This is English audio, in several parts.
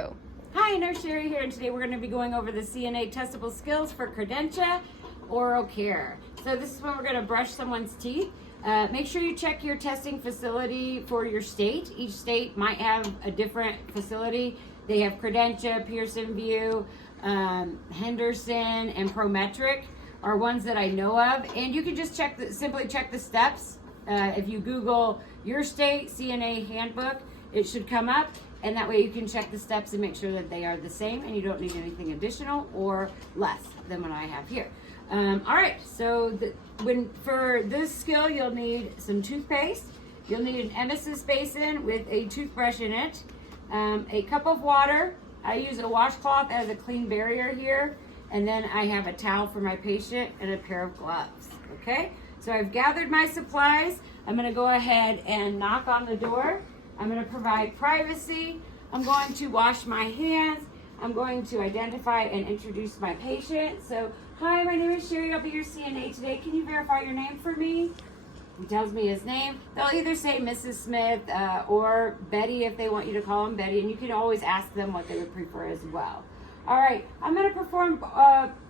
go. Hi, Nurse Sherry here, and today we're going to be going over the CNA testable skills for Credentia Oral Care. So this is when we're going to brush someone's teeth. Make sure you check your testing facility for your state. Each state might have a different facility. They have Credentia, Pearson VUE, Henderson, and Prometric are ones that I know of. And you can just simply check the steps. If you Google your state CNA handbook, it should come up. And that way you can check the steps and make sure that they are the same and you don't need anything additional or less than what I have here. All right, so for this skill, you'll need some toothpaste. You'll need an emesis basin with a toothbrush in it, a cup of water. I use a washcloth as a clean barrier here. And then I have a towel for my patient and a pair of gloves, okay? So I've gathered my supplies. I'm gonna go ahead and knock on the door. I'm going to provide privacy. I'm going to wash my hands. I'm going to identify and introduce my patient. So, hi, my name is Sherry. I'll be your CNA today. Can you verify your name for me? He tells me his name. They'll either say Mrs. Smith or Betty if they want you to call him Betty. And you can always ask them what they would prefer as well. All right, I'm going to perform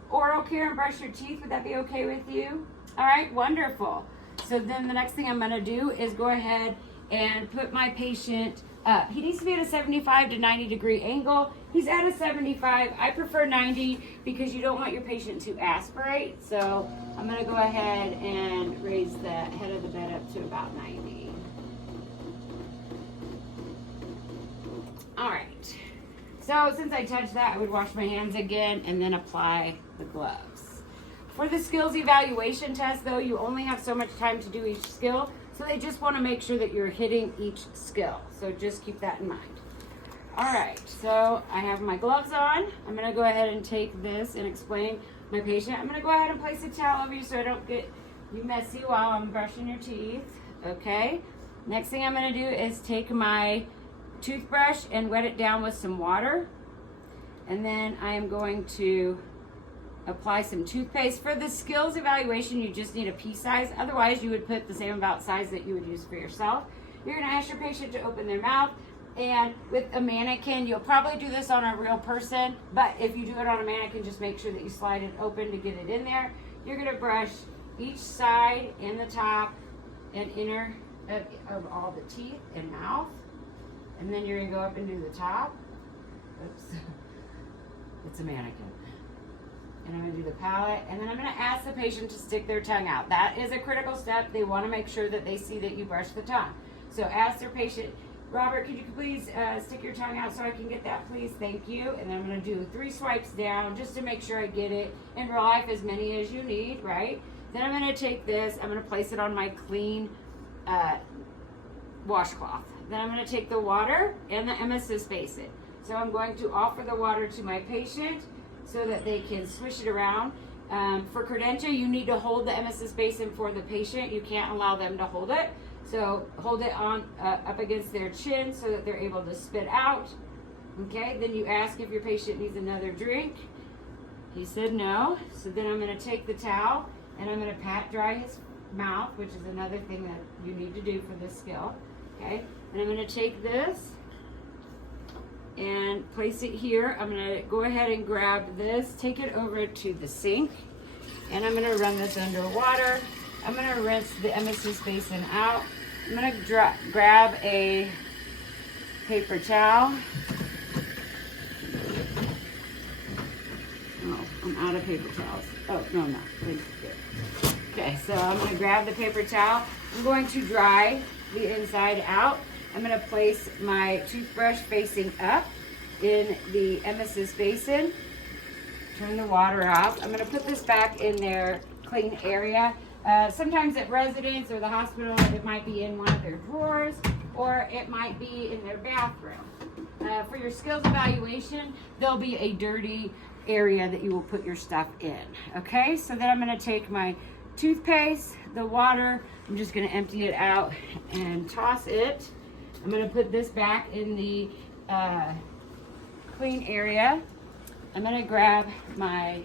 oral care and brush your teeth. Would that be okay with you? All right, wonderful. So then the next thing I'm going to do is go ahead and put my patient up. He needs to be at a 75 to 90 degree angle. He's at a 75. I prefer 90 because you don't want your patient to aspirate. So I'm gonna go ahead and raise the head of the bed up to about 90. All right. So since I touched that, I would wash my hands again and then apply the gloves. For the skills evaluation test though, you only have so much time to do each skill. So they just want to make sure that you're hitting each skill. So just keep that in mind. All right, so I have my gloves on. I'm going to go ahead and take this and explain my patient. I'm going to go ahead and place a towel over you so I don't get you messy while I'm brushing your teeth. Okay. Next thing I'm going to do is take my toothbrush and wet it down with some water. And then I am going to apply some toothpaste. For the skills evaluation, you just need a pea size. Otherwise, you would put the same amount size that you would use for yourself. You're going to ask your patient to open their mouth. And with a mannequin, you'll probably do this on a real person. But if you do it on a mannequin, just make sure that you slide it open to get it in there. You're going to brush each side and the top and inner of all the teeth and mouth. And then you're going to go up and do the top. Oops. It's a mannequin. And I'm going to do the palate, and then I'm going to ask the patient to stick their tongue out. That is a critical step. They want to make sure that they see that you brush the tongue. So ask their patient, Robert, could you please stick your tongue out so I can get that, please? Thank you. And then I'm going to do 3 swipes down just to make sure I get it. In real life, as many as you need, right? Then I'm going to take this. I'm going to place it on my clean washcloth. Then I'm going to take the water and the emesis basin. So I'm going to offer the water to my patient so that they can swish it around. For Credentia, you need to hold the emesis basin for the patient. You can't allow them to hold it. So hold it on up against their chin so that they're able to spit out. Okay, then you ask if your patient needs another drink. He said no. So then I'm going to take the towel and I'm going to pat dry his mouth, which is another thing that you need to do for this skill. Okay, and I'm going to take this and place it here. I'm going to go ahead and grab this, take it over to the sink, and I'm going to run this under water. I'm going to rinse the emesis basin out. I'm going to grab a paper towel. Oh, I'm out of paper towels. Oh, no, I'm not. Good. Okay, so I'm going to grab the paper towel. I'm going to dry the inside out. I'm going to place my toothbrush facing up in the emesis basin. Turn the water off. I'm going to put this back in their clean area. Sometimes at residence or the hospital, it might be in one of their drawers or it might be in their bathroom. For your skills evaluation, there'll be a dirty area that you will put your stuff in. Okay, so then I'm going to take my toothpaste, the water, I'm just going to empty it out and toss it. I'm going to put this back in the clean area. I'm going to grab my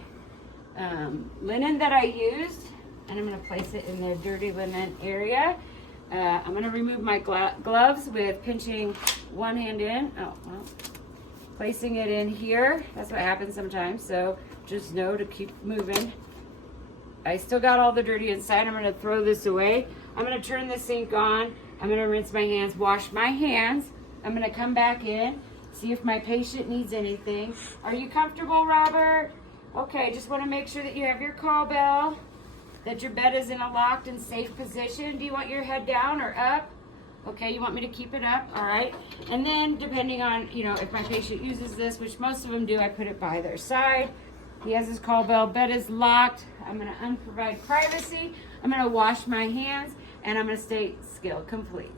linen that I used and I'm going to place it in their dirty linen area. I'm going to remove my gloves with pinching one hand in. Oh, well, placing it in here. That's what happens sometimes, so just know to keep moving. I still got all the dirty inside. I'm gonna throw this away. I'm gonna turn the sink on. I'm gonna rinse my hands, wash my hands. I'm gonna come back in, see if my patient needs anything. Are you comfortable, Robert? Okay, just wanna make sure that you have your call bell, that your bed is in a locked and safe position. Do you want your head down or up? Okay, you want me to keep it up? All right. And then depending on, you know, if my patient uses this, which most of them do, I put it by their side. He has his call bell, bed is locked. I'm gonna unprovide privacy. I'm gonna wash my hands and I'm gonna stay skill complete.